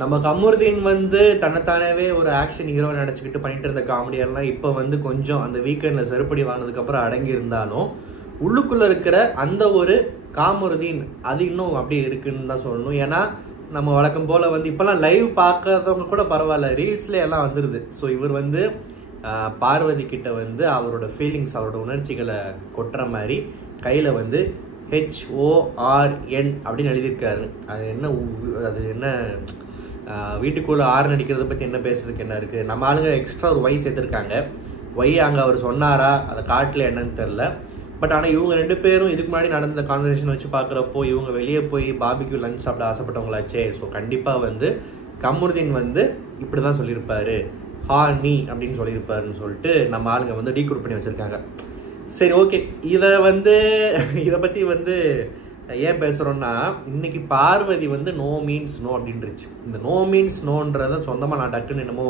நம்ம கமருதீன் வந்து தன்னைத்தானவே ஒரு ஆக்ஷன் ஹீரோ நினச்சிக்கிட்டு பண்ணிட்டு இருந்த காமெடியெல்லாம் இப்போ வந்து கொஞ்சம் அந்த வீக்கெண்டில் செருப்படி வாங்கினதுக்கப்புறம் அடங்கி இருந்தாலும் உள்ளுக்குள்ளே இருக்கிற அந்த ஒரு காமருதீன் அது இன்னும் அப்படி இருக்குன்னு தான் சொல்லணும். ஏன்னா நம்ம வழக்கம் போல் வந்து இப்போல்லாம் லைவ் பார்க்காதவங்க கூட பரவாயில்ல, ரீல்ஸ்லேயே எல்லாம் வந்துடுது. ஸோ இவர் வந்து பார்வதி கிட்ட வந்து அவரோட ஃபீலிங்ஸ், அவரோட உணர்ச்சிகளை கொட்டுற மாதிரி கையில் வந்து HORN அப்படின்னு எழுதியிருக்காரு. அது என்ன வீட்டுக்குள்ள ஆறு நடிக்கிறத பற்றி என்ன பேசுறதுக்கு என்ன இருக்குது? நம்ம ஆளுங்க எக்ஸ்ட்ரா ஒரு ஒய் சேர்த்துருக்காங்க. ஒய் அங்கே அவர் சொன்னாரா, அதை காட்டில் என்னன்னு தெரில. பட் ஆனால் இவங்க 2 பேரும் இதுக்கு முன்னாடி நடந்த கான்வர்சேஷன் வச்சு பார்க்குறப்போ இவங்க வெளியே போய் பாபிக்யூ லஞ்ச் சாப்பிட ஆசைப்பட்டவங்களாச்சே. ஸோ கண்டிப்பாக வந்து கமருதீன் வந்து இப்படி தான் சொல்லியிருப்பாரு, ஹானி அப்படின்னு சொல்லியிருப்பாருன்னு சொல்லிட்டு நம்ம ஆளுங்க வந்து டீகோட் பண்ணி வச்சுருக்காங்க. சரி, ஓகே. இதை பற்றி வந்து ஏன் பேசுகிறோன்னா, இன்னைக்கு பார்வதி வந்து நோ மீன்ஸ் நோ அப்படின்ருச்சு. இந்த நோ மீன்ஸ் நோன்றதை சொந்தமாக நான் டக்குன்னு என்னமோ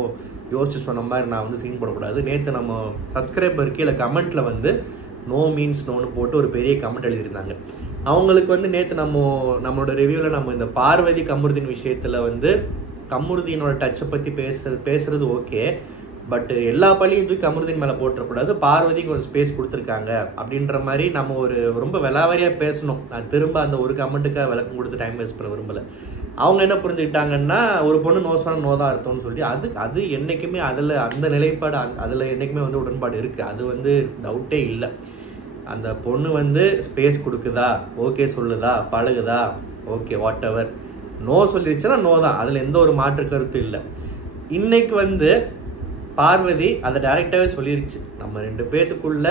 யோசிச்சு சொன்ன மாதிரி நான் வந்து சீன் போடக்கூடாது. நேற்று நம்ம சப்ஸ்கிரைபர் கீழே கமெண்ட்டில் வந்து நோ மீன்ஸ் நோன்னு போட்டு ஒரு பெரிய கமெண்ட் எழுதியிருந்தாங்க. அவங்களுக்கு வந்து நேற்று நம்மளோட ரிவ்யூவில் நம்ம இந்த பார்வதி கமருதீன் விஷயத்தில் வந்து கமருதீனோட டச்சை பற்றி பேசுறது ஓகே, பட் எல்லா பள்ளியும் தூக்கி கமருதீன் மேலே போட்டுறக்கூடாது, பார்வதிக்கு ஒரு ஸ்பேஸ் கொடுத்துருக்காங்க அப்படின்ற மாதிரி நம்ம ஒரு ரொம்ப விலாவரியாக பேசணும். நான் திரும்ப அந்த ஒரு கமெண்ட்டுக்காக விளக்கம் கொடுத்து டைம் வேஸ்ட் பண்ண விரும்பலை. அவங்க என்ன புரிஞ்சுக்கிட்டாங்கன்னா, ஒரு பொண்ணு நோ சொன்னால் நோ தான் அர்த்தம்னு சொல்லி அது என்றைக்குமே அதில் அந்த நிலைப்பாடு அதில் என்றைக்குமே வந்து உடன்பாடு இருக்குது. அது வந்து டவுட்டே இல்லை. அந்த பொண்ணு வந்து ஸ்பேஸ் கொடுக்குதா, ஓகே சொல்லுதா, பழகுதா, ஓகே வாட் எவர். நோ சொல்லிடுச்சுன்னா நோ தான், அதில் எந்த ஒரு மாற்று கருத்து இல்லை. இன்னைக்கு வந்து பார்வதி அதை டைரெக்டாகவே சொல்லிருச்சு, நம்ம 2 பேத்துக்குள்ள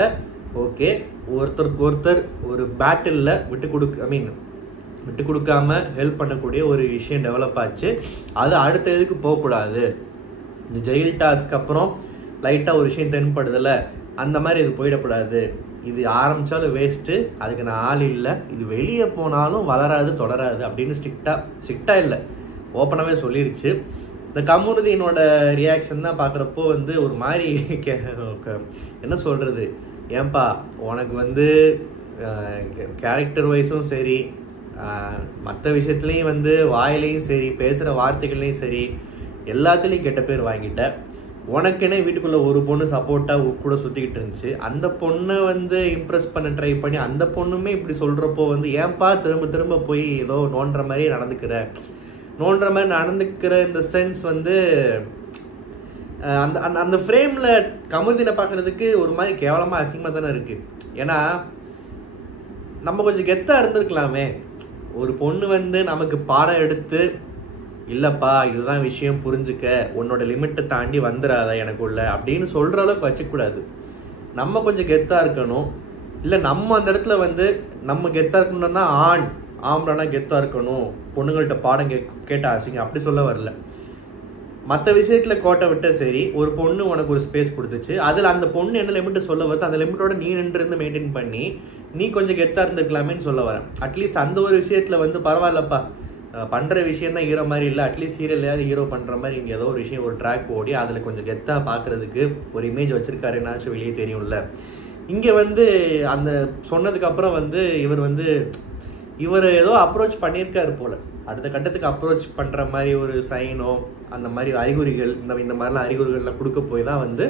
ஓகே ஒருத்தருக்கு ஒருத்தர் ஒரு பேட்டிலில் விட்டு கொடுக்காம ஹெல்ப் பண்ணக்கூடிய ஒரு விஷயம் டெவலப் ஆச்சு. அது அடுத்த இதுக்கு போகக்கூடாது. இந்த ஜெயில் டாஸ்க்கு அப்புறம் லைட்டாக ஒரு விஷயம் தென்படுதில்ல, அந்த மாதிரி இது போயிடக்கூடாது. இது ஆரம்பித்தாலும் வேஸ்ட்டு, அதுக்கு நான் ஆள் இல்லை, இது வெளியே போனாலும் வளராது தொடராது அப்படின்னு ஸ்ட்ரிக்டாக இல்லை, ஓப்பனாகவே சொல்லிருச்சு. இந்த கமருதீனோட ரியாக்ஷன் தான் பார்க்குறப்போ வந்து ஒரு மாதிரி என்ன சொல்கிறது, ஏன்பா உனக்கு வந்து கேரக்டர் வைஸும் சரி, மற்ற விஷயத்துலையும் வந்து வாயிலையும் சரி, பேசுகிற வார்த்தைகள்லையும் சரி, எல்லாத்துலேயும் கெட்ட பேர் வாங்கிட்ட. உனக்குன்னே வீட்டுக்குள்ளே ஒரு பொண்ணு சப்போர்ட்டாக கூட சுற்றிக்கிட்டு இருந்துச்சு. அந்த பொண்ணை வந்து இம்ப்ரெஸ் பண்ண ட்ரை பண்ணி அந்த பொண்ணுமே இப்படி சொல்கிறப்போ வந்து ஏன்பா திரும்ப திரும்ப போய் ஏதோ நோண்டுற மாதிரியே நடந்துக்கிற இந்த சென்ஸ் வந்து அந்த அந்த ஃப்ரேமில் கமருதீனை பார்க்குறதுக்கு ஒரு மாதிரி கேவலமாக அசிங்கமாக தானே இருக்குது. ஏன்னா நம்ம கொஞ்சம் கெத்தாக இருந்திருக்கலாமே. ஒரு பொண்ணு வந்து நமக்கு பாடம் எடுத்து, இல்லைப்பா இதுதான் விஷயம் புரிஞ்சுக்க, உன்னோட லிமிட்டை தாண்டி வந்துடாத எனக்குள்ள அப்படின்னு சொல்கிற அளவுக்கு வச்சுக்கூடாது. நம்ம கொஞ்சம் கெத்தாக இருக்கணும். இல்லை நம்ம அந்த இடத்துல வந்து நம்ம கெத்தாக இருக்கணும்னா ஆம்பளைனா கெத்தாக இருக்கணும், பொண்ணுங்கள்ட்ட பாடம் கேட்ட ஆசைங்க அப்படி சொல்ல வரல. மற்ற விஷயத்தில் கோட்டை விட்ட சரி, ஒரு பொண்ணு உனக்கு ஒரு ஸ்பேஸ் கொடுத்துச்சு, அதில் அந்த பொண்ணு என்ன லிமிட்டை சொல்ல வருது, அந்த லிமிட்டோட நீ நின்று மெயின்டைன் பண்ணி நீ கொஞ்சம் கெத்தாக இருந்துக்கலாமேன்னு சொல்ல வரேன். அட்லீஸ்ட் அந்த ஒரு விஷயத்தில் வந்து பரவாயில்லப்பா, பண்ணுற விஷயம் தான் ஹீரோ மாதிரி இல்லை, அட்லீஸ்ட் சீரியல்லையாவது ஹீரோ பண்ணுற மாதிரி இங்கே ஏதோ ஒரு விஷயம் ஒரு ட்ராக் ஓடி அதில் கொஞ்சம் கெத்தாக பார்க்குறதுக்கு ஒரு இமேஜ் வச்சுருக்காருன்னாச்சும் வெளியே தெரியும்ல. இங்கே வந்து அந்த சொன்னதுக்கப்புறம் வந்து இவர் ஏதோ அப்ரோச் பண்ணியிருக்காரு போல், அடுத்த கட்டத்துக்கு அப்ரோச் பண்ணுற மாதிரி ஒரு சைனோ அந்த மாதிரி அறிகுறிகள், இந்த மாதிரிலாம் அறிகுறிகள்லாம் கொடுக்க போய் தான் வந்து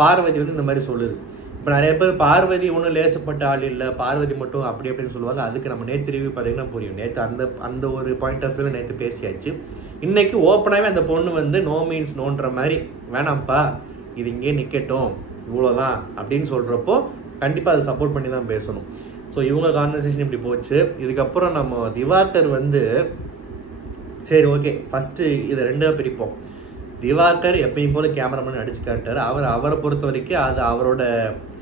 பார்வதி வந்து இந்த மாதிரி சொல்லுது. இப்போ நிறைய பேர் பார்வதி ஒன்றும் லேசப்பட்ட ஆள் இல்லை, பார்வதி மட்டும் அப்படி அப்படின்னு சொல்லுவாங்க. அதுக்கு நம்ம நேற்று ரிவ்யூ பார்த்தீங்கன்னா புரியும். நேற்று அந்த ஒரு பாயிண்ட் ஆஃப் வியூவில் நேற்று பேசியாச்சு. இன்னைக்கு ஓப்பனாகவே அந்த பொண்ணு வந்து நோ மீன்ஸ் நோன்ற மாதிரி, வேணாம்ப்பா இது இங்கே நிற்கட்டும் இவ்வளோதான் அப்படின்னு சொல்கிறப்போ கண்டிப்பாக அதை சப்போர்ட் பண்ணி தான் பேசணும். ஸோ இவங்க கான்வர்சேஷன் இப்படி போச்சு. இதுக்கப்புறம் நம்ம திவாகர் வந்து சரி ஓகே, ஃபஸ்ட்டு இதை 2ஆக பிரிப்போம். திவாகர் எப்பயும் போல கேமராமேன் அடிச்சு காட்டாரு. அவரை பொறுத்த வரைக்கும் அது அவரோட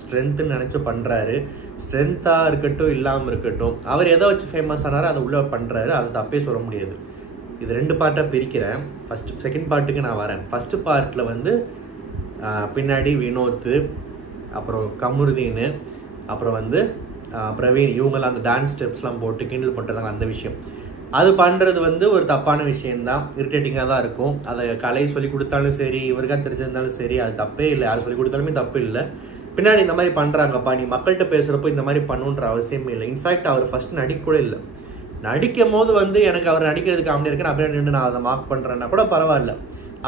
ஸ்ட்ரென்த்துன்னு நினச்சி பண்ணுறாரு. ஸ்ட்ரென்த்தாக இருக்கட்டும் இல்லாமல் இருக்கட்டும், அவர் எதை வச்சு ஃபேமஸ் ஆனாரோ அதை உள்ளே பண்ணுறாரு, அது தப்பே சொல்ல முடியாது. இது 2 பார்ட்டாக பிரிக்கிறேன். செகண்ட் பார்ட்டுக்கு நான் வரேன். ஃபஸ்ட்டு பார்ட்டில் வந்து பின்னாடி வினோத், அப்புறம் கமருதீன், அப்புறம் வந்து பிரவீன், இவங்கெல்லாம் அந்த டான்ஸ் ஸ்டெப்ஸ்லாம் போட்டு கிண்டல் பண்ணுறாங்க. அந்த விஷயம் அது பண்ணுறது வந்து ஒரு தப்பான விஷயந்தான், இரிட்டேட்டிங்காக தான் இருக்கும். அதை கலை சொல்லி கொடுத்தாலும் சரி, இவருக்கா தெரிஞ்சிருந்தாலும் சரி, அது தப்பே இல்லை. யார் சொல்லி கொடுத்தாலுமே தப்பு இல்லை. பின்னாடி இந்த மாதிரி பண்ணுறாங்கப்பா, நீ மக்கள்கிட்ட பேசுகிறப்போ இந்த மாதிரி பண்ணுன்ற அவசியமே இல்லை. இன்ஃபேக்ட் அவர் ஃபர்ஸ்ட் நடிக்க கூட இல்லை. நடிக்கும் போது வந்து எனக்கு அவர் நடிக்கிறதுக்கு காமெடி இருக்கு, அப்படியே நின்று நான் அதை மார்க் பண்ணுறேன்னா கூட பரவாயில்ல.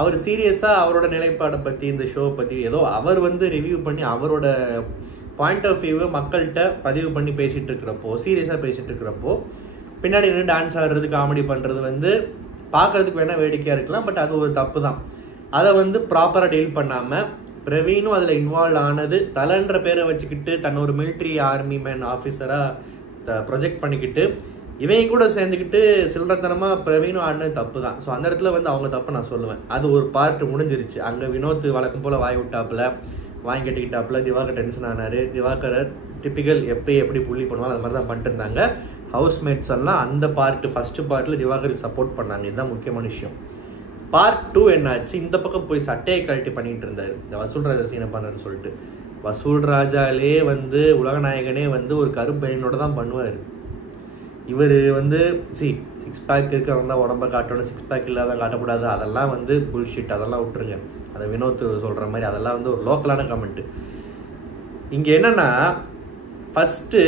அவர் சீரியஸாக அவரோட நிலைப்பாடை பற்றி இந்த ஷோ பற்றி ஏதோ அவர் வந்து ரிவ்யூ பண்ணி அவரோட பாயிண்ட் ஆஃப் வியூவை மக்கள்கிட்ட பதிவு பண்ணி பேசிகிட்டு இருக்கிறப்போ, சீரியஸாக பேசிகிட்டு இருக்கிறப்போ பின்னாடி நின்று டான்ஸ் ஆடுறது காமெடி பண்ணுறது வந்து பார்க்குறதுக்கு வேணால் வேடிக்கையாக இருக்கலாம். பட் அது ஒரு தப்பு தான். அதை வந்து ப்ராப்பராக டீல் பண்ணாமல் பிரவீனும் அதில் இன்வால்வ் ஆனது தலைன்ற பேரை வச்சுக்கிட்டு தன்னை ஒரு மிலிட்ரி ஆர்மி மேன் ஆஃபீஸராக ப்ரொஜெக்ட் பண்ணிக்கிட்டு இவங்க கூட சேர்ந்துக்கிட்டு சில்லறத்தனமாக பிரவீனும் ஆடினது தப்பு தான். ஸோ அந்த இடத்துல வந்து அவங்க தப்பு நான் சொல்லுவேன். அது ஒரு பார்ட் முடிஞ்சிருச்சு. அங்கே வினோத் வழக்கம் போல் வாய் விட்டாப்புல, வாங்கி கட்டிக்கிட்டாப்புல, திவாகர் டென்ஷன் ஆனார். திவாகர் டிப்பிக்கல் எப்பயும் எப்படி புள்ளி பண்ணுவாங்க அது மாதிரி தான் பண்ணிட்டு இருந்தாங்க. ஹவுஸ்மேட்ஸ் எல்லாம் அந்த பார்ட்டு ஃபஸ்ட்டு பார்ட்டில் திவாகருக்கு சப்போர்ட் பண்ணாங்க. இதுதான் முக்கியமான விஷயம். பார்ட் 2 என்னாச்சு, இந்த பக்கம் போய் சட்டையை கழட்டி பண்ணிட்டு இருந்தார். இந்த வசூல் ராஜா சீனை பண்ணுறேன்னு சொல்லிட்டு. வசூல் ராஜாலே வந்து உலகநாயகனே வந்து ஒரு கருப்பையனோட தான் பண்ணுவார். இவர் வந்து சிக்ஸ் பேக் இருக்கிறவங்க தான் உடம்பை காட்டணும், சிக்ஸ் பேக் இல்லாத காட்டக்கூடாது, அதெல்லாம் வந்து புல்ஷிட், அதெல்லாம் விட்டுருங்க. அதை வினோத் சொல்கிற மாதிரி அதெல்லாம் வந்து ஒரு லோக்கலான கமெண்ட்டு. இங்கே என்னென்னா ஃபஸ்ட்டு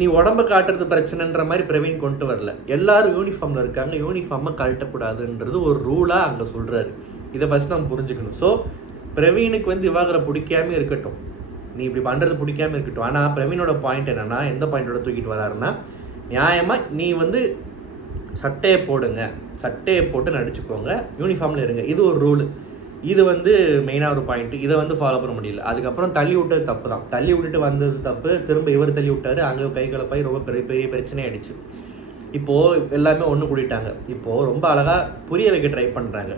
நீ உடம்பை காட்டுறது பிரச்சனைன்ற மாதிரி பிரவீன் கொண்டு வரல. எல்லாரும் யூனிஃபார்மில் இருக்காங்க, யூனிஃபார்மை கழட்டக்கூடாதுன்றது ஒரு ரூலாக அங்கே சொல்கிறாரு. இதை ஃபஸ்ட் நம்ம புரிஞ்சுக்கணும். ஸோ பிரவீனுக்கு வந்து திவாகரை பிடிக்காம இருக்கட்டும், நீ இப்படி பண்ணுறது பிடிக்காம இருக்கட்டும். ஆனால் பிரவீனோட பாயிண்ட் என்னென்னா, எந்த பாயிண்டோட தூக்கிட்டு வராருன்னா, நியாயமாக நீ வந்து சட்டையை போடுங்க, சட்டையை போட்டு நடிச்சுக்கோங்க, யூனிஃபார்மில் இருங்க, இது ஒரு ரூலு. இது வந்து மெயினாக ஒரு பாயிண்ட். இதை வந்து ஃபாலோ பண்ண முடியல. அதுக்கப்புறம் தள்ளி விட்டது தப்பு தான். தள்ளி விட்டுட்டு வந்தது தப்பு. திரும்ப இவர் தள்ளி விட்டாரு. அங்கே கை கலப்பாய் ரொம்ப பெரிய பெரிய பிரச்சனை ஆயிடுச்சு. இப்போது எல்லாருமே ஒன்று கூட்டிட்டாங்க. இப்போது ரொம்ப அழகாக புரிய வைக்க ட்ரை பண்ணுறாங்க.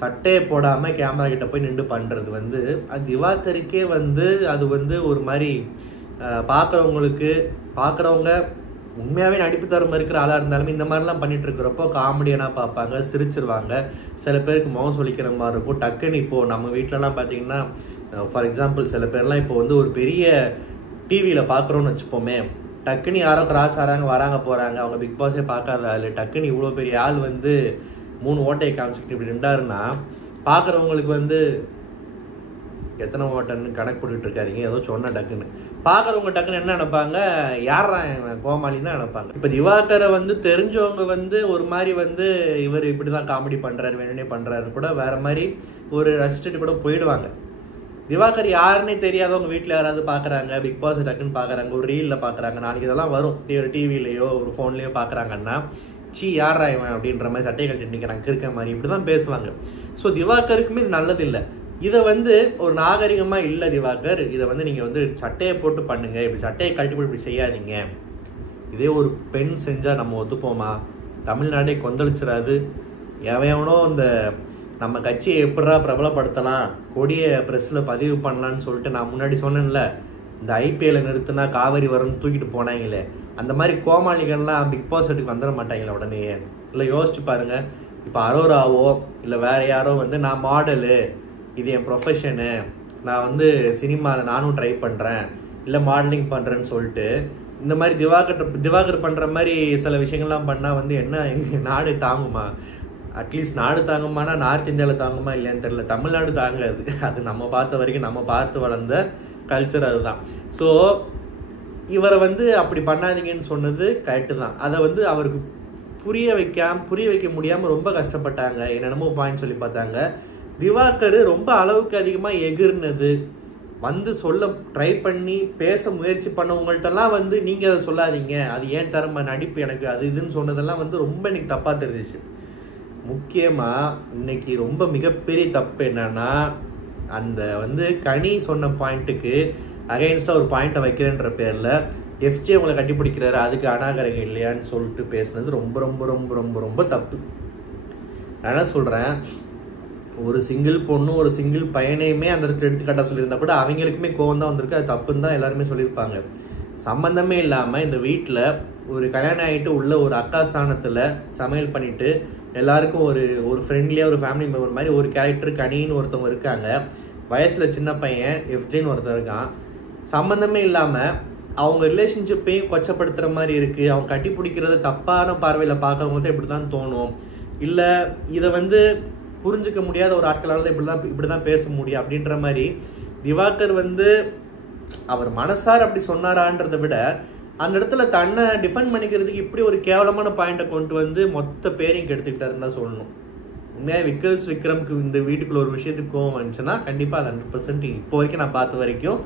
சட்டையை போடாமல் கேமரா கிட்ட போய் நின்று பண்ணுறது வந்து அது திவாகருக்கே வந்து அது வந்து ஒரு மாதிரி பார்க்குறவங்க உண்மையாகவே நடிப்பு தரம் இருக்கிற ஆளாக இருந்தாலுமே இந்த மாதிரிலாம் பண்ணிட்டு இருக்கிறப்போ காமெடியனாக பார்ப்பாங்க, சிரிச்சிருவாங்க. சில பேருக்கு முகம் சொல்லிக்கிற மாதிரி இருக்கும். டக்குன்னு இப்போது நம்ம வீட்டிலலாம் பார்த்தீங்கன்னா, ஃபார் எக்ஸாம்பிள் சில பேர்லாம் இப்போ வந்து ஒரு பெரிய டிவியில் பார்க்குறோன்னு வச்சுப்போமே, டக்குன்னு யாரோ கிராஸ் ஆகிறாங்க, வராங்க போகிறாங்க, அவங்க பிக் பாஸே பார்க்காத ஆள் டக்குன்னு இவ்வளோ பெரிய ஆள் வந்து 3 ஓட்டையை காமிச்சிக்கிட்டு இப்படி ரெண்டாருன்னா பார்க்குறவங்களுக்கு வந்து எத்தனை ஓட்டன்னு கணக்கு போட்டுக்கிட்டு இருக்காதிங்க, ஏதோ சொன்ன டக்குன்னு பார்க்குறவங்க டக்குன்னு என்ன நினைப்பாங்க, யாரா கோமாளின்னு தான் நினைப்பாங்க. இப்போ திவாகரை வந்து தெரிஞ்சவங்க வந்து ஒரு மாதிரி வந்து இவர் இப்படி தான் காமெடி பண்ணுறாரு, வேணுனே பண்ணுறாருன்னு கூட வேற மாதிரி ஒரு ரசிச்சுட்டு கூட போயிடுவாங்க. திவாகர் யாருன்னே தெரியாதவங்க வீட்டில் யாராவது பார்க்குறாங்க, பிக் பாஸ் டக்குன்னு பார்க்குறாங்க, ஒரு ரீலில் பார்க்குறாங்க, நாளைக்கு இதெல்லாம் வரும் ஒரு டிவிலையோ ஒரு ஃபோன்லேயோ பார்க்குறாங்கன்னா, யாரா இவன் அப்படின்ற மாதிரி சட்டையை கட்டிட்டு நிற்கிறாங்க இருக்க மாதிரி இப்படி தான் பேசுவாங்க. ஸோ திவாகருக்குமே இது நல்லது இல்லை. இதை வந்து ஒரு நாகரிகமாக இல்லை திவாகர், இதை வந்து நீங்கள் வந்து சட்டையை போட்டு பண்ணுங்க, இப்படி சட்டையை கழட்டி போட்டு இப்படி செய்யாதீங்க. இதே ஒரு பெண் செஞ்சால் நம்ம ஒத்துப்போமா? தமிழ்நாடே கொந்தளிச்சிடாது. எவனோ இந்த நம்ம கட்சியை எப்படா பிரபலப்படுத்தலாம், கொடியை ப்ரெஸ்ஸில் பதிவு பண்ணலான்னு சொல்லிட்டு நான் முன்னாடி சொன்னேன்ல, இந்த ஐபிஎல்லை நிறுத்தினா காவேரி வரும்னு தூக்கிட்டு போனாங்களே, அந்த மாதிரி கோமாளிகள்லாம் பிக் பாஸ் வீட்டுக்கு வந்துட மாட்டாங்களே உடனே. இல்லை யோசிச்சு பாருங்க, இப்போ அரோராவோ இல்லை வேற யாரோ வந்து நான் மாடலு, இது என் ப்ரொஃபஷனு, நான் வந்து சினிமாவில் நானும் ட்ரை பண்ணுறேன், இல்லை மாடலிங் பண்ணுறேன்னு சொல்லிட்டு இந்த மாதிரி திவாகர் பண்ணுற மாதிரி சில விஷயங்கள்லாம் பண்ணால் வந்து என்ன எங்கள் நாடு தாங்குமா? அட்லீஸ்ட் நாடு தாங்குமானா நார்த் இந்தியாவில் தாங்குமா இல்லையான்னு தெரியல, தமிழ்நாடு தாங்காது. அது நம்ம பார்த்த வரைக்கும் நம்ம பார்த்து வளர்ந்த கல்ச்சர் அதுதான். ஸோ இவரை வந்து அப்படி பண்ணாதீங்கன்னு சொன்னது கரெக்டு தான். அதை வந்து அவருக்கு புரிய வைக்க முடியாமல் ரொம்ப கஷ்டப்பட்டாங்க. என்னென்னமோ பாயிண்ட் சொல்லி பார்த்தாங்க. திவாகர் ரொம்ப அளவுக்கு அதிகமாக எகிர்னது வந்து சொல்ல ட்ரை பண்ணி பேச முயற்சி பண்ணவங்கள்ட்டெல்லாம் வந்து நீங்கள் அதை சொல்லாதீங்க, அது ஏன் தரமா நடிப்பு எனக்கு அது இதுன்னு சொன்னதெல்லாம் வந்து ரொம்ப இன்னைக்கு தப்பாக தெரிஞ்சிச்சு. முக்கியமாக இன்னைக்கு ரொம்ப மிகப்பெரிய தப்பு என்னன்னா, அந்த வந்து கனி சொன்ன பாயிண்ட்டுக்கு அகைன்ஸ்டாக ஒரு பாயிண்ட்டை வைக்கிறேன்ற பேரில் எஃப்ஜே உங்களை கட்டி பிடிக்கிறாரு, அதுக்கு அநாகரிகம் இல்லையான்னு சொல்லிட்டு பேசுனது ரொம்ப ரொம்ப ரொம்ப ரொம்ப ரொம்ப தப்பு. நான் என்ன சொல்கிறேன், ஒரு சிங்கிள் பொண்ணு ஒரு சிங்கிள் பையனையுமே அந்த இடத்துல எடுத்துக்காட்டாக சொல்லியிருந்தா கூட அவங்களுக்குமே கோவம் தான் வந்திருக்கு, அது தப்புன்னு தான் எல்லாருமே சொல்லியிருப்பாங்க. சம்மந்தமே இல்லாமல் இந்த வீட்டில் ஒரு கல்யாணம் ஆகிட்டு உள்ள ஒரு அக்கா ஸ்தானத்தில் சமையல் பண்ணிட்டு எல்லாருக்கும் ஒரு ஃப்ரெண்ட்லியாக ஒரு ஃபேமிலி மெம்பர் மாதிரி ஒரு கேரக்டர் கனின்னு ஒருத்தவங்க இருக்காங்க, வயசில் சின்ன பையன் எஃப்ஜேன்னு ஒருத்தர் இருக்கான். சம்மந்தமே இல்லாமல் அவங்க ரிலேஷன்ஷிப்பையும் கொச்சப்படுத்துகிற மாதிரி இருக்குது. அவங்க கட்டி பிடிக்கிறத தப்பான பார்வையில் பார்க்கறவங்க தான் இப்படி தான் தோணும். இல்லை இதை வந்து புரிஞ்சிக்க முடியாத ஒரு ஆட்களால் தான் இப்படி தான் பேச முடியும் அப்படின்ற மாதிரி திவாகர் வந்து அவர் மனசார் அப்படி சொன்னாரான்றதை விட அந்த இடத்துல தன்னை டிஃபெண்ட் பண்ணிக்கிறதுக்கு இப்படி ஒரு கேவலமான பாயிண்ட்டை கொண்டு வந்து மொத்த பேரையும் கெடுத்துக்கிட்டாருன்னு தான் சொல்லணும். உண்மையாக விக்ரம்க்கு இந்த வீட்டுக்குள்ள ஒரு விஷயத்துக்கு கோவம் வந்துச்சுன்னா கண்டிப்பாக அது 100% இப்போ வரைக்கும் நான் பார்த்த வரைக்கும்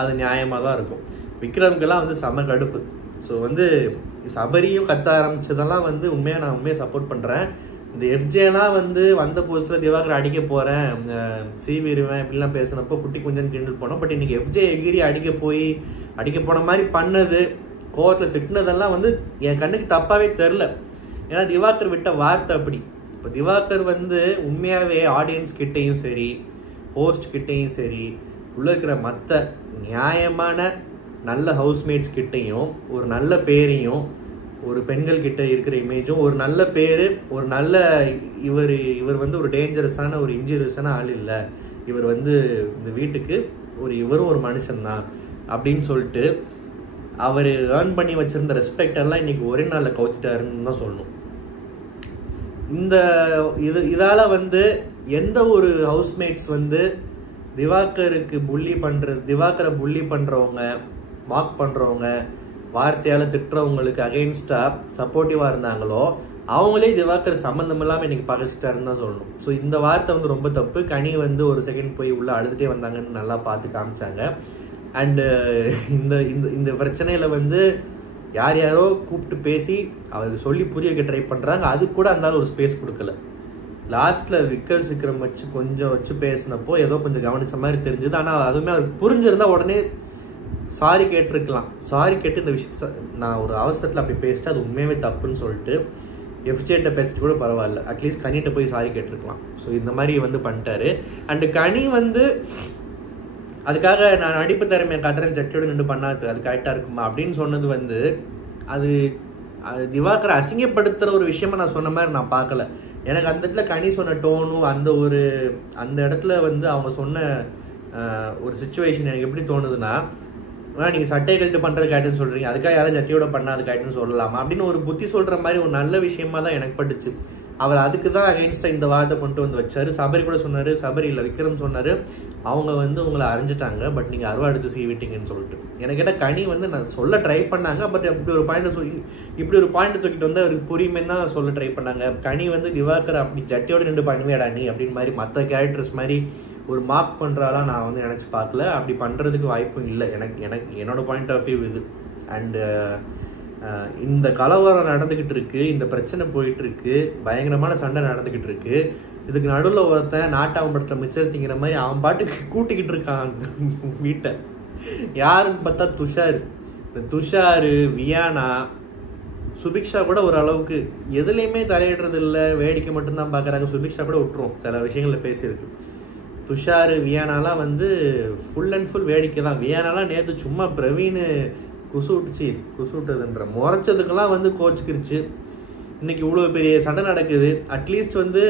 அது நியாயமாக தான் இருக்கும். விக்ரம்க்கெல்லாம் வந்து செம கடுப்பு. ஸோ வந்து சபரியும் கத்த ஆரம்பிச்சதெல்லாம் வந்து உண்மையாக நான் உண்மையாக சப்போர்ட் பண்ணுறேன். இந்த எஃப்ஜேலாம் வந்து வந்த புதுசில் திவாகர் அடிக்க போகிறேன் சீவிடுவேன் இப்படிலாம் பேசினப்போ குட்டி குஞ்சன் கிண்டல் போனோம். பட் இன்னைக்கு எஃப்ஜே எகிரி அடிக்க போன மாதிரி பண்ணது, கோவத்தில் திட்டினதெல்லாம் வந்து என் கண்ணுக்கு தப்பாகவே தெரில. ஏன்னா திவாகர் விட்ட வார்த்தை அப்படி. இப்போ திவாகர் வந்து உண்மையாகவே ஆடியன்ஸ் கிட்டேயும் சரி ஹோஸ்ட் கிட்டேயும் சரி உள்ள இருக்கிற மற்ற நியாயமான நல்ல ஹவுஸ்மேட்ஸ் கிட்டேயும் ஒரு நல்ல பேரையும் ஒரு பெண்கள் கிட்ட இருக்கிற இமேஜும் ஒரு நல்ல பேர் ஒரு நல்ல இவர் வந்து ஒரு டேஞ்சரஸான ஒரு இன்ஜூரியஸான ஆள் இல்லை, இவர் வந்து இந்த வீட்டுக்கு இவரும் ஒரு மனுஷன்தான் அப்படின்னு சொல்லிட்டு அவர் ஏர்ன் பண்ணி வச்சிருந்த ரெஸ்பெக்ட் எல்லாம் இன்னைக்கு ஒரே நாளில் கவுத்திட்டாருன்னு தான் சொல்லணும். இதால வந்து எந்த ஒரு ஹவுஸ்மேட்ஸ் வந்து திவாகரை புள்ளி பண்றவங்க மார்க் பண்றவங்க வார்த்தையால் திட்டுறவங்களுக்கு அகெயின்ஸ்டாக சப்போர்ட்டிவாக இருந்தாங்களோ அவங்களே திவாகர் சம்மந்தம் இல்லாமல் இன்னைக்கு பகைச்சிட்டாருன்னு தான் சொல்லணும். ஸோ இந்த வார்த்தை வந்து ரொம்ப தப்பு. கனி வந்து ஒரு செகண்ட் போய் உள்ளே அழுதுகிட்டே வந்தாங்கன்னு நல்லா பார்த்து காமிச்சாங்க. அண்டு இந்த பிரச்சனையில் வந்து யாரோ கூப்பிட்டு பேசி அவருக்கு சொல்லி புரிய வைக்க ட்ரை பண்ணுறாங்க. அது கூட அந்த ஒரு ஸ்பேஸ் கொடுக்கல. லாஸ்ட்டில் விக்ரம் வச்சு பேசினப்போ ஏதோ கொஞ்சம் கவனிச்ச மாதிரி தெரிஞ்சுது. ஆனால் அதுவுமே அவருக்கு புரிஞ்சிருந்தா உடனே சாரி கேட்டிருக்கலாம். சாரி கேட்டு இந்த விஷயத்த நான் ஒரு அவசரத்தில் அப்படி பேசிட்டு அது உண்மையாகவே தப்புன்னு சொல்லிட்டு எஃப்ஜேட்ட பேசிட்டு கூட பரவாயில்ல, அட்லீஸ்ட் கனிகிட்ட போய் சாரி கேட்டிருக்கலாம். ஸோ இந்த மாதிரி வந்து பண்ணிட்டாரு. அண்டு கனி வந்து அதுக்காக நான் நடிப்பு திறமையை காட்டுறேன் சட்டியோடு நின்று பண்ணாது அது கரெக்டாக இருக்குமா அப்படின்னு சொன்னது வந்து அது திவாகரை அசிங்கப்படுத்துகிற ஒரு விஷயமா நான் சொன்ன மாதிரி நான் பார்க்கல. எனக்கு அந்த இடத்துல கனி சொன்ன டோனும் அந்த இடத்துல வந்து அவங்க சொன்ன ஒரு சிச்சுவேஷன் எனக்கு எப்படி தோணுதுன்னா, நீங்கள் சட்டையை கழட்டு பண்ணுறது கரெக்டுன்னு சொல்கிறீங்க, அதுக்காக யாரும் சட்டையோட பண்ணால் அது கரெக்டுன்னு சொல்லலாமா அப்படின்னு ஒரு புத்தி சொல்கிற மாதிரி ஒரு நல்ல விஷயமா தான் எனக்கு பட்டுச்சு. அவர் அதுக்கு தான் அகெயின்ஸ்டாக இந்த வார்த்தை கொண்டு வந்து வச்சாரு. சபரி கூட சொன்னார், சபரி இல்லை விக்ரம் சொன்னார், அவங்க வந்து உங்களை அரைஞ்சிட்டாங்க பட் நீங்கள் அருவா எடுத்து சீவிட்டீங்கன்னு சொல்லிட்டு. எனக்கு கேட்டால் கனி வந்து நான் சொல்ல ட்ரை பண்ணாங்க. பட் இப்படி ஒரு பாயிண்ட் தூக்கிட்டு வந்து அவருக்கு புரியுமேன்னு தான் சொல்ல ட்ரை பண்ணாங்க. கனி வந்து திவாகர் அப்படி ஜட்டியோடு நின்று பண்ணுவேடா நீ அப்படின்னு மாதிரி மற்ற கேரக்டர்ஸ் மாதிரி ஒரு மார்க் பண்ணுறாலாம் நான் வந்து நினச்சி பார்க்கல. அப்படி பண்ணுறதுக்கு வாய்ப்பும் இல்லை. எனக்கு என்னோட பாயிண்ட் ஆஃப் வியூ இது. அண்டு இந்த கலவரம் நடந்துக்கிட்டு இருக்கு, இந்த பிரச்சனை போயிட்டு இருக்கு, பயங்கரமான சண்டை நடந்துக்கிட்டு இருக்கு. இதுக்கு நடுவில் ஒருத்தன் நாட்டாம படத்தில் மிச்சத்திங்கிற மாதிரி அவன் பாட்டுக்கு கூட்டிக்கிட்டு இருக்கான் வீட்டை. யாருன்னு பார்த்தா துஷார். இந்த துஷார், வியானா, சுபிக்ஷா கூட ஓரளவுக்கு எதுலேயுமே தலையிடுறது இல்லை, வேடிக்கை மட்டும்தான் பார்க்குறாங்க. சுபிக்ஷா கூட விட்டுரும் சில விஷயங்களில் பேசியிருக்கு. துஷார், வியானாலாம் வந்து ஃபுல் அண்ட் ஃபுல் வேடிக்கை தான். வியானாலாம் நேற்று சும்மா பிரவீன் குசு விட்டதுன்ற முறைச்சதுக்கெல்லாம் வந்து கோச்சுக்கிருச்சு. இன்னைக்கு இவ்வளோ பெரிய சண்டை நடக்குது. அட்லீஸ்ட் வந்து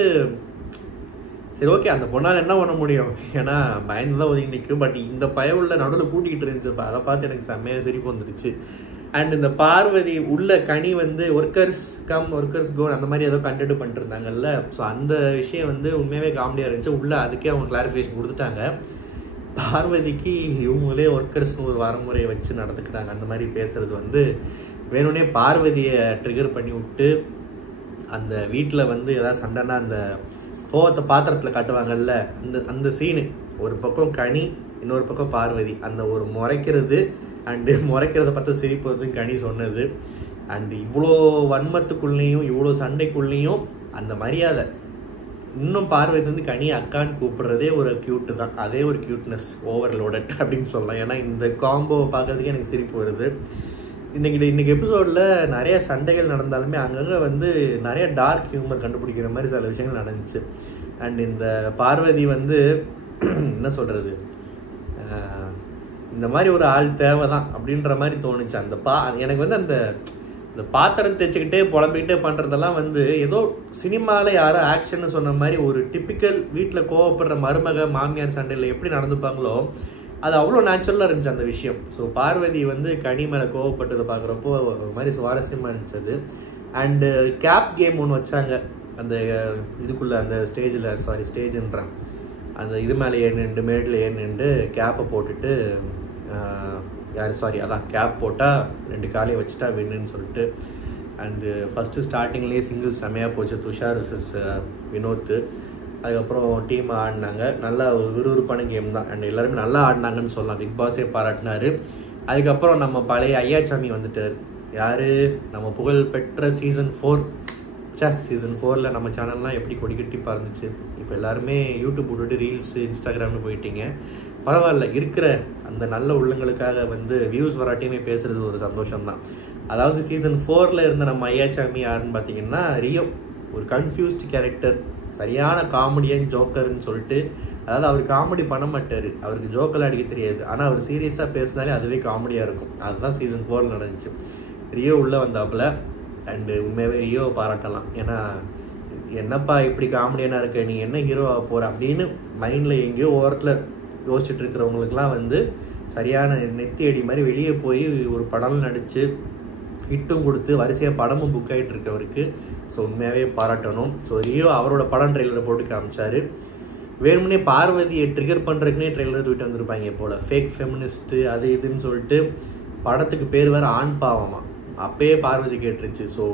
சரி ஓகே அந்த பொண்ணால் என்ன பண்ண முடியும், ஏன்னா பயந்து தான் ஒதுங்கி நிற்கும். பட் இந்த பயவுள்ள நடுவில் கூட்டிகிட்டு இருந்துச்சு, அதை பார்த்து எனக்கு செம்மையாக சிரிப்பு வந்துருச்சு. அண்ட் இந்த பார்வதி உள்ள கனி வந்து ஒர்க்கர்ஸ் கோ அந்த மாதிரி ஏதோ கண்டெக்ட் பண்ணிட்டு இருந்தாங்கல்ல. ஸோ அந்த விஷயம் வந்து உண்மையாகவே காமெடியாக இருந்துச்சு. உள்ள அதுக்கே அவங்க கிளாரிஃபிகேஷன் கொடுத்துட்டாங்க. பார்வதிக்கு இவங்களே ஒர்க்கர்ஸ்னு ஒரு வரமுறையை வச்சு நடந்துக்கிட்டாங்க. அந்த மாதிரி பேசுறது வந்து வேணும்னே பார்வதியை ட்ரிகர் பண்ணி விட்டு அந்த வீட்டில் வந்து ஏதாவது சண்டைன்னா அந்த கோவத்தை பாத்திரத்தில் காட்டுவாங்கல்ல, அந்த சீனு ஒரு பக்கம் கனி இன்னொரு பக்கம் பார்வதி, அந்த ஒரு முறைக்கிறது அண்டு முறைக்கிறத பார்த்து சிரிப்பதும் கனி சொன்னது. அண்டு இவ்வளோ வன்மத்துக்குள்ளேயும் இவ்வளோ சண்டைக்குள்ளேயும் அந்த மரியாதை இன்னும் பார்வதி வந்து கனி அக்கான்னு கூப்பிடுறதே ஒரு கியூட்டு தான். அதே ஒரு கியூட்னஸ் ஓவர்லோடட் அப்படின்னு சொல்லலாம். ஏன்னா இந்த காம்போவை பார்க்கறதுக்கே எனக்கு சிரிப்பு வருது. இன்னைக்கு எபிசோடில் நிறைய சண்டைகள் நடந்தாலுமே அங்கங்கே வந்து நிறைய டார்க் ஹியூமர் கண்டுபிடிக்கிற மாதிரி சில விஷயங்கள் நடந்துச்சு. அண்ட் இந்த பார்வதி வந்து என்ன சொல்கிறது, இந்த மாதிரி ஒரு ஆள் தேவை தான் அப்படின்ற மாதிரி தோணுச்சு. எனக்கு வந்து அந்த பாத்திரம் தேய்ச்சிக்கிட்டே புலம்பிக்கிட்டே பண்ணுறதெல்லாம் வந்து ஏதோ சினிமாவில் யாரோ ஆக்ஷன்னு சொன்ன மாதிரி ஒரு டிப்பிக்கல் வீட்டில் கோவப்படுற மருமக மாமியார் சண்டையில் எப்படி நடந்துப்பாங்களோ அது அவ்வளோ நேச்சுரலாக இருந்துச்சு அந்த விஷயம். ஸோ பார்வதி வந்து கனி மேலே கோவப்பட்டதை பார்க்குறப்போ ஒரு மாதிரி சுவாரஸ்யமாக இருந்துச்சு. அண்டு கேப் கேம் ஒன்று வச்சாங்க அந்த இதுக்குள்ளே, அந்த ஸ்டேஜ்ன்றான் அந்த இது மேலே ஏறிண்டு மேடில் ஏறிண்டு கேப்பை போட்டுட்டு அதான் கேப் போட்டால் 2 காலையும் வச்சுட்டா வின்னுன்னு சொல்லிட்டு. அண்டு ஃபஸ்ட்டு ஸ்டார்டிங்லேயே சிங்கிள் செமையாக போச்சு, துஷார் vs வினோத். அதுக்கப்புறம் டீம் ஆடினாங்க, நல்லா ஒரு விறுவிறுப்பான கேம் தான். அண்ட் எல்லாருமே நல்லா ஆடினாங்கன்னு சொல்லலாம், பிக் பாஸே பாராட்டினார். அதுக்கப்புறம் நம்ம பழைய ஐயாச்சாமி வந்துட்டார். யார்? நம்ம புகழ்பெற்ற சீசன் 4. சீசன் 4ல் நம்ம சேனல்லாம் எப்படி கொடிக்கட்டி பறந்துச்சு. இப்போ எல்லாருமே யூடியூப் விட்டுட்டு ரீல்ஸு இன்ஸ்டாகிராம்னு போயிட்டீங்க. பரவாயில்ல, இருக்கிற அந்த நல்ல உள்ளங்களுக்காக வந்து வியூஸ் வராட்டியுமே பேசுகிறது ஒரு சந்தோஷம்தான். அதாவது சீசன் 4ல் இருந்த நம்ம ஐயாச்சாமி யாருன்னு பார்த்தீங்கன்னா ரியோ. ஒரு கன்ஃபியூஸ்டு கேரக்டர், சரியான காமெடியன், ஜோக்கர்னு சொல்லிட்டு. அதாவது அவர் காமெடி பண்ண மாட்டார், அவருக்கு ஜோக்கெல்லாம் அடிக்க தெரியாது. ஆனால் அவர் சீரியஸாக பேசினாலே அதுவே காமெடியாக இருக்கும். அதுதான் சீசன் 4 நடந்துச்சு. ரியோ உள்ளே வந்தாப்புல. அண்டு உண்மையாகவே ரியோவை பாராட்டலாம். ஏன்னா என்னப்பா இப்படி காமெடியனாக இருக்க, நீ என்ன ஹீரோவாக போகிற அப்படின்னு மைண்டில் எங்கேயோ ஓரத்தில் யோசிச்சுட்டு இருக்கிறவங்களுக்குலாம் வந்து சரியான நெத்தி அடி மாதிரி வெளியே போய் ஒரு படம் நடித்து ஹிட்டும் கொடுத்து வரிசையாக படமும் புக் ஆகிட்டு இருக்கவருக்கு ஸோ உண்மையாகவே பாராட்டணும். ஸோ ரியோ அவரோட படம் ட்ரெய்லரை போட்டு காமிச்சார். வேணுமுன்னே பார்வதியை ட்ரிகர் பண்ணுறதுக்குனே ட்ரெய்லர் தூக்கிட்டு வந்திருப்பாங்க போல், ஃபேக் ஃபெமினிஸ்ட்டு அது இதுன்னு சொல்லிட்டு. படத்துக்கு பேர் வேறு ஆண் பாவமா, அப்பயே பார்வதி கேட்டுருச்சு. ஸோ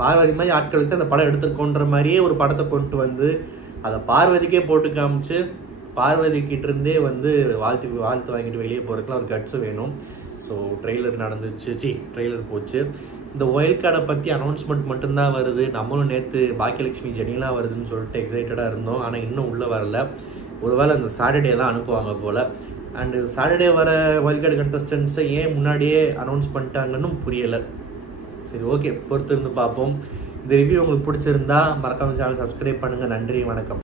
பார்வதி மாதிரி ஆட்களுக்கு அந்த படம் எடுத்துருக்கோன்ற மாதிரியே ஒரு படத்தை கொண்டு வந்து அதை பார்வதிக்கே போட்டு காமிச்சு பார்வதிக்கிட்ட இருந்தே வந்து வாழ்த்து வாங்கிட்டு வெளியே போகிறதுக்குலாம் ஒரு கட்ஸ் வேணும். ஸோ ட்ரெய்லர் நடந்துச்சு, ட்ரெய்லர் போச்சு. இந்த ஒயில்ட் கார்டை பற்றி அனௌன்ஸ்மெண்ட் மட்டும்தான் வருது. நம்மளும் நேற்று பாக்கியலட்சுமி ஜெனிலாம் வருதுன்னு சொல்லிட்டு எக்ஸைட்டடாக இருந்தோம். ஆனால் இன்னும் உள்ளே வரல. ஒருவேளை அந்த சாட்டர்டே தான் அனுப்புவாங்க போல். அண்டு சாட்டர்டே வர ஒயில்ட் கார்டு கண்டஸ்டன்ஸை ஏன் முன்னாடியே அனௌன்ஸ் பண்ணிட்டாங்கன்னு புரியலை. சரி, ஓகே, பொறுத்து இருந்து பார்ப்போம். இந்த ரிவ்யூ உங்களுக்கு பிடிச்சிருந்தா மறக்காம சேனல் சப்ஸ்கிரைப் பண்ணுங்கள். நன்றி, வணக்கம்.